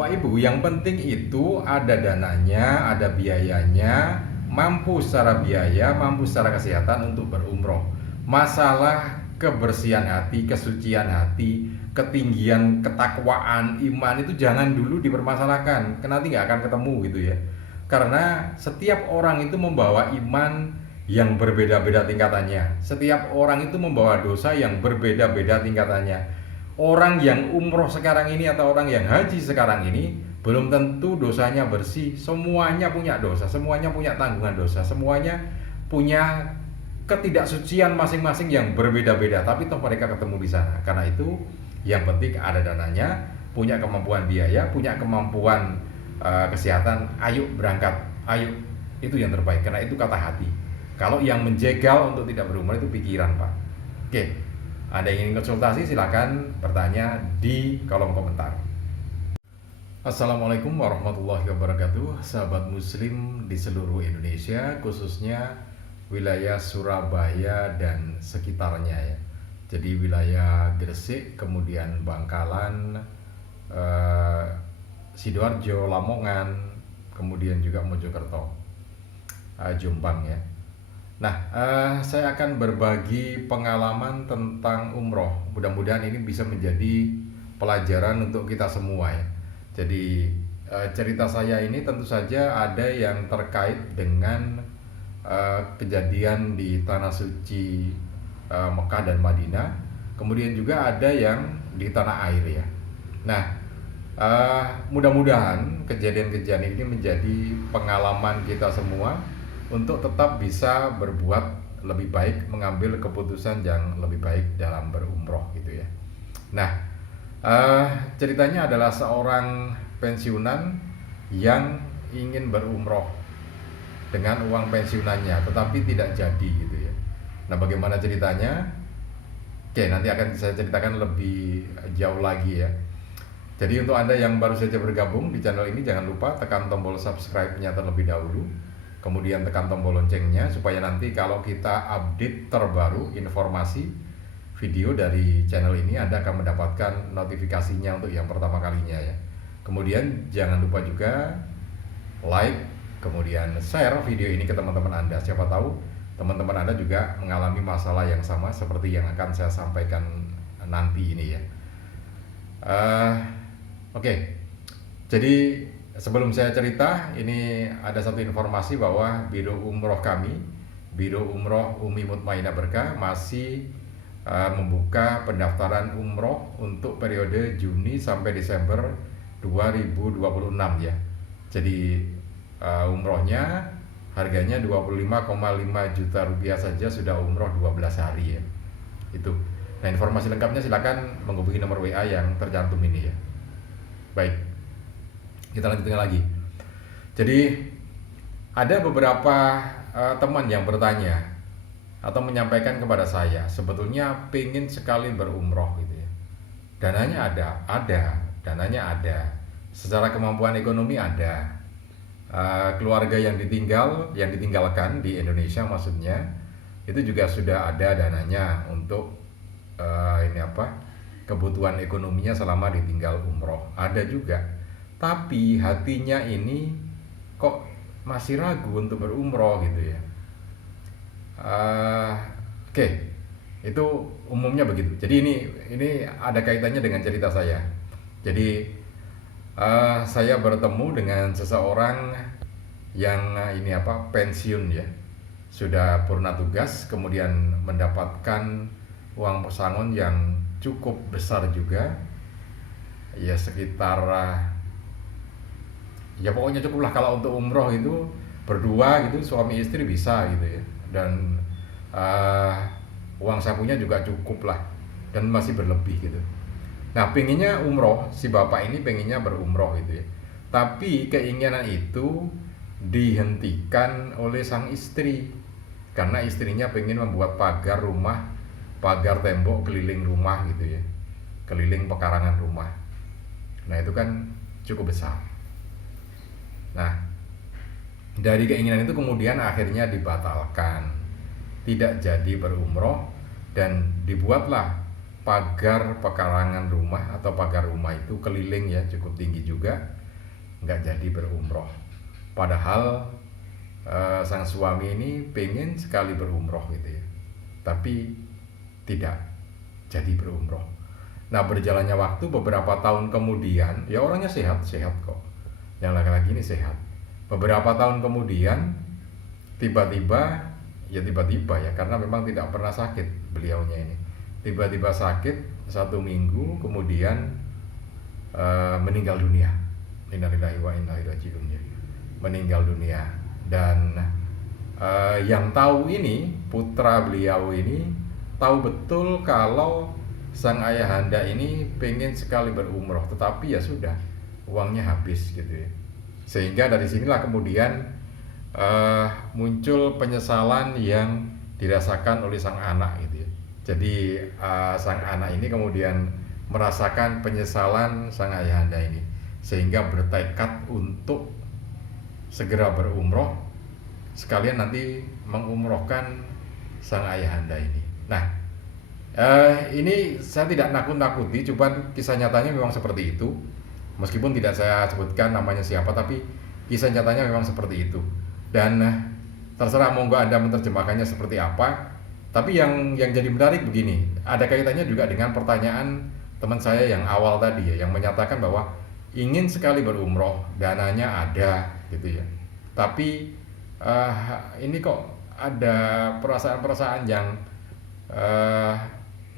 Bapak Ibu, yang penting itu ada dananya, ada biayanya, mampu secara biaya, mampu secara kesehatan untuk berumroh. Masalah kebersihan hati, kesucian hati, ketinggian ketakwaan, iman itu jangan dulu dipermasalahkan, karena nanti nggak akan ketemu gitu ya. Karena setiap orang itu membawa iman yang berbeda-beda tingkatannya. Setiap orang itu membawa dosa yang berbeda-beda tingkatannya. Orang yang umroh sekarang ini atau orang yang haji sekarang ini belum tentu dosanya bersih. Semuanya punya dosa, semuanya punya tanggungan dosa, semuanya punya ketidaksucian masing-masing yang berbeda-beda. Tapi toh mereka ketemu di sana. Karena itu yang penting ada dananya, punya kemampuan biaya, punya kemampuan kesehatan. Ayo berangkat, ayo, itu yang terbaik. Karena itu kata hati. Kalau yang menjegal untuk tidak berumrah itu pikiran, Pak. Oke. Ada yang ingin konsultasi silakan bertanya di kolom komentar. Assalamualaikum warahmatullahi wabarakatuh, sahabat muslim di seluruh Indonesia, khususnya wilayah Surabaya dan sekitarnya ya. Jadi wilayah Gresik, kemudian Bangkalan, Sidoarjo, Lamongan, kemudian juga Mojokerto, Jombang ya. Nah, saya akan berbagi pengalaman tentang umroh. Mudah-mudahan ini bisa menjadi pelajaran untuk kita semua ya. Jadi cerita saya ini tentu saja ada yang terkait dengan kejadian di Tanah Suci Mekah dan Madinah. Kemudian juga ada yang di tanah air ya. Nah, mudah-mudahan kejadian-kejadian ini menjadi pengalaman kita semua untuk tetap bisa berbuat lebih baik, mengambil keputusan yang lebih baik dalam berumroh gitu ya. Nah, ceritanya adalah seorang pensiunan yang ingin berumroh dengan uang pensiunannya, tetapi tidak jadi gitu ya. Nah, bagaimana ceritanya? Oke, nanti akan saya ceritakan lebih jauh lagi ya. Jadi untuk Anda yang baru saja bergabung di channel ini, jangan lupa tekan tombol subscribe-nya terlebih dahulu. Kemudian tekan tombol loncengnya supaya nanti kalau kita update terbaru informasi video dari channel ini, Anda akan mendapatkan notifikasinya untuk yang pertama kalinya ya. Kemudian jangan lupa juga like, kemudian share video ini ke teman-teman Anda. Siapa tahu teman-teman Anda juga mengalami masalah yang sama seperti yang akan saya sampaikan nanti ini ya. Oke. Jadi sebelum saya cerita, ini ada satu informasi bahwa Biro Umroh kami, Biro Umroh Umi Mutmainah Berkah, masih membuka pendaftaran umroh untuk periode Juni sampai Desember 2026 ya. Jadi umrohnya harganya 25,5 juta rupiah saja sudah umroh 12 hari ya. Itu. Nah, informasi lengkapnya silakan menghubungi nomor WA yang tercantum ini ya. Baik. Kita lanjutkan lagi. Jadi ada beberapa teman yang bertanya atau menyampaikan kepada saya, sebetulnya pengen sekali berumroh gitu ya. Dananya ada, dananya ada. Secara kemampuan ekonomi ada. Keluarga yang ditinggalkan di Indonesia maksudnya, itu juga sudah ada dananya untuk kebutuhan ekonominya selama ditinggal umroh. Ada juga. Tapi hatinya ini kok masih ragu untuk berumroh gitu ya. Oke. Itu umumnya begitu. Jadi ini ada kaitannya dengan cerita saya. Jadi saya bertemu dengan seseorang yang pensiun ya. Sudah purna tugas, kemudian mendapatkan uang pesangon yang cukup besar juga. Ya sekitar ya pokoknya cukup lah kalau untuk umroh itu berdua gitu, suami istri bisa gitu ya. Dan uang sakunya juga cukup lah dan masih berlebih gitu. Nah, pengennya umroh, si bapak ini pengennya berumroh gitu ya. Tapi keinginan itu dihentikan oleh sang istri karena istrinya pengen membuat pagar tembok keliling rumah gitu ya, keliling pekarangan rumah. Nah, itu kan cukup besar. Nah, dari keinginan itu kemudian akhirnya dibatalkan, tidak jadi berumroh, dan dibuatlah pagar pekarangan rumah atau pagar rumah itu keliling ya, cukup tinggi juga, nggak jadi berumroh. Padahal sang suami ini pengen sekali berumroh gitu ya, tapi tidak jadi berumroh. Nah, berjalannya waktu beberapa tahun kemudian, ya orangnya sehat-sehat kok, yang laki-laki ini sehat. Beberapa tahun kemudian tiba-tiba ya, karena memang tidak pernah sakit beliaunya ini, tiba-tiba sakit 1 minggu kemudian meninggal dunia. Innalillahi wa inna ilaihi raji'un, ya. Meninggal dunia. Dan yang tahu ini, putra beliau ini tahu betul kalau sang ayahanda ini pengen sekali berumroh, tetapi ya sudah, uangnya habis gitu ya. Sehingga dari sinilah kemudian muncul penyesalan yang dirasakan oleh sang anak gitu ya. Jadi sang anak ini kemudian merasakan penyesalan sang ayahanda ini, sehingga bertekad untuk segera berumroh, sekalian nanti mengumrohkan sang ayahanda ini. Nah, ini saya tidak nakut-nakuti, cuman kisah nyatanya memang seperti itu. Meskipun tidak saya sebutkan namanya siapa, tapi kisah nyatanya memang seperti itu. Dan terserah monggo Anda menerjemahkannya seperti apa. Tapi yang jadi menarik begini, ada kaitannya juga dengan pertanyaan teman saya yang awal tadi ya, yang menyatakan bahwa ingin sekali berumroh, dananya ada gitu ya. Tapi ini kok ada perasaan-perasaan yang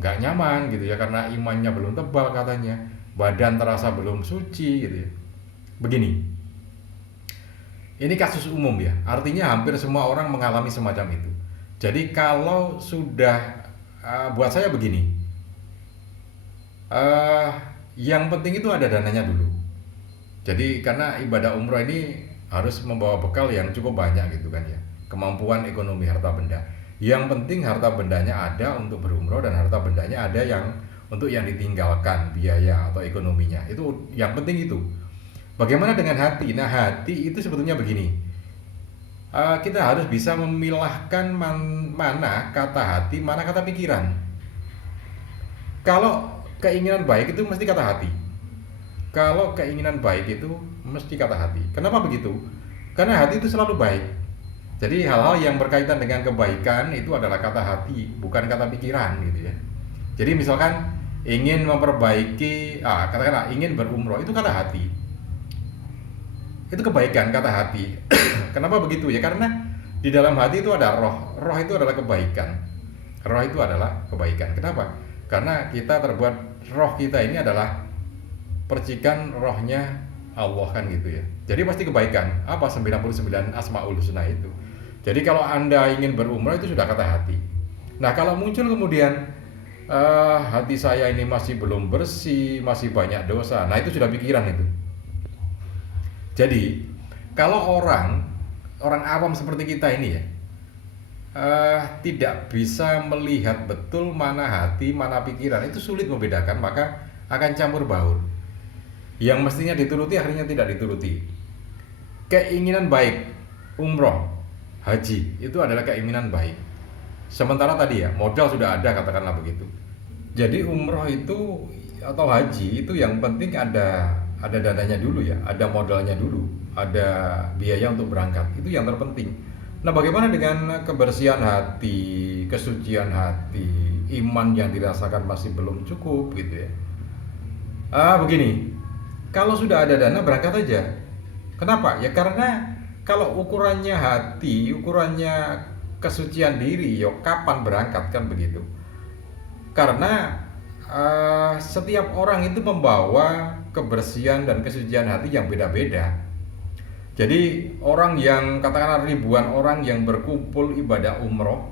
nggak nyaman gitu ya, karena imannya belum tebal katanya, badan terasa belum suci gitu ya. Begini, ini kasus umum ya, artinya hampir semua orang mengalami semacam itu. Jadi kalau sudah buat saya begini, yang penting itu ada dananya dulu. Jadi karena ibadah umroh ini harus membawa bekal yang cukup banyak gitu kan ya, kemampuan ekonomi harta benda. Yang penting harta bendanya ada untuk berumroh, dan harta bendanya ada yang untuk yang ditinggalkan, biaya atau ekonominya. Itu yang penting itu. Bagaimana dengan hati? Nah, hati itu sebetulnya begini. Kita harus bisa memilahkan mana kata hati, mana kata pikiran. Kalau keinginan baik itu mesti kata hati. Kalau keinginan baik itu mesti kata hati. Kenapa begitu? Karena hati itu selalu baik. Jadi hal-hal yang berkaitan dengan kebaikan itu adalah kata hati, bukan kata pikiran gitu ya. Jadi misalkan ingin memperbaiki, katakanlah ingin berumroh, itu kata hati. Itu kebaikan, kata hati. Kenapa begitu ya? Karena di dalam hati itu ada roh. Roh itu adalah kebaikan. Roh itu adalah kebaikan. Kenapa? Karena kita terbuat, roh kita ini adalah percikan rohnya Allah kan gitu ya. Jadi pasti kebaikan. Apa 99 Asmaul Husna itu. Jadi kalau Anda ingin berumrah itu sudah kata hati. Nah, kalau muncul kemudian hati saya ini masih belum bersih, masih banyak dosa. Nah, itu sudah pikiran itu. Jadi kalau orang awam seperti kita ini ya, tidak bisa melihat betul mana hati, mana pikiran, itu sulit membedakan, maka akan campur baur. Yang mestinya dituruti akhirnya tidak dituruti. Keinginan baik umroh, haji itu adalah keinginan baik. Sementara tadi ya, modal sudah ada, katakanlah begitu. Jadi umroh itu atau haji itu yang penting ada dananya dulu ya, ada modalnya dulu, ada biaya untuk berangkat. Itu yang terpenting. Nah, bagaimana dengan kebersihan hati, kesucian hati, iman yang dirasakan masih belum cukup gitu ya. Begini, kalau sudah ada dana berangkat aja. Kenapa? Ya karena kalau ukurannya hati, ukurannya kesucian diri, yo kapan berangkat kan begitu. Karena setiap orang itu membawa kebersihan dan kesucian hati yang beda-beda. Jadi orang yang katakanlah ribuan orang yang berkumpul ibadah umroh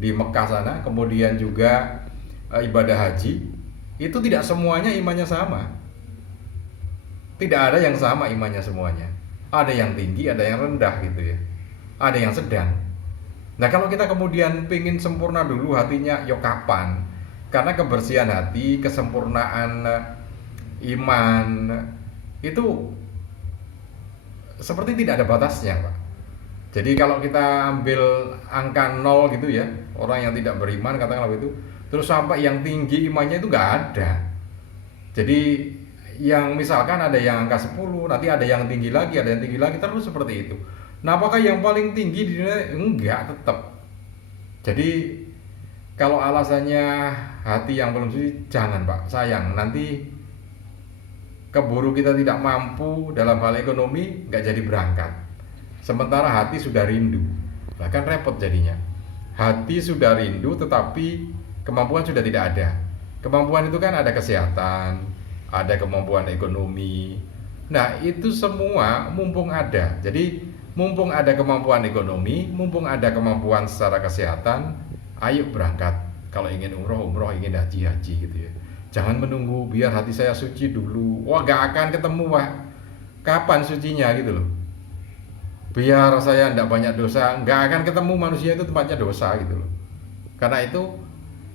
di Mekah sana, kemudian juga ibadah haji, itu tidak semuanya imannya sama. Tidak ada yang sama imannya semuanya. Ada yang tinggi, ada yang rendah gitu ya. Ada yang sedang. Nah, kalau kita kemudian pengen sempurna dulu hatinya, yo kapan? Karena kebersihan hati, kesempurnaan iman itu seperti tidak ada batasnya, Pak. Jadi kalau kita ambil angka 0 gitu ya, orang yang tidak beriman katakanlah itu, terus sampai yang tinggi imannya itu nggak ada. Jadi yang misalkan ada yang angka 10, nanti ada yang tinggi lagi, ada yang tinggi lagi, terus seperti itu. Nah, apakah yang paling tinggi di dunia? Enggak, tetap. Jadi kalau alasannya hati yang belum suci, jangan Pak, sayang. Nanti keburu kita tidak mampu dalam hal ekonomi, nggak jadi berangkat. Sementara hati sudah rindu, bahkan repot jadinya. Hati sudah rindu tetapi kemampuan sudah tidak ada. Kemampuan itu kan ada kesehatan, ada kemampuan ekonomi. Nah, itu semua mumpung ada. Jadi, mumpung ada kemampuan ekonomi, mumpung ada kemampuan secara kesehatan, ayo berangkat. Kalau ingin umroh, umroh, ingin haji, haji gitu ya. Jangan menunggu biar hati saya suci dulu. Wah, gak akan ketemu, Pak. Kapan sucinya gitu loh. Biar saya tidak banyak dosa, gak akan ketemu manusia itu tempatnya dosa gitu loh. Karena itu,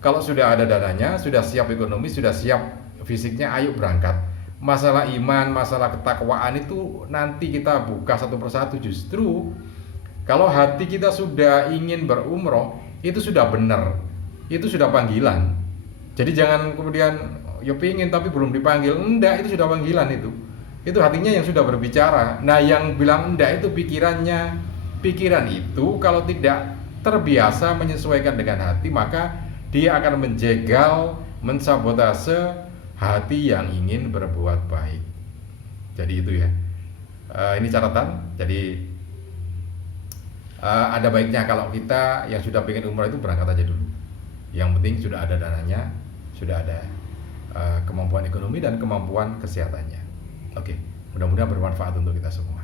kalau sudah ada dananya, sudah siap ekonomi, sudah siap fisiknya, ayo berangkat. Masalah iman, masalah ketakwaan itu nanti kita buka satu persatu. Justru kalau hati kita sudah ingin berumroh, itu sudah benar, itu sudah panggilan. Jadi jangan kemudian ya pingin tapi belum dipanggil. Enggak, itu sudah panggilan itu. Itu hatinya yang sudah berbicara. Nah, yang bilang enggak itu pikirannya. Pikiran itu kalau tidak terbiasa menyesuaikan dengan hati, maka dia akan menjegal, mensabotase hati yang ingin berbuat baik. Jadi itu ya. Ini catatan. Jadi ada baiknya kalau kita yang sudah pengen umrah itu berangkat aja dulu. Yang penting sudah ada dananya, sudah ada kemampuan ekonomi dan kemampuan kesehatannya. Oke, mudah-mudahan bermanfaat untuk kita semua.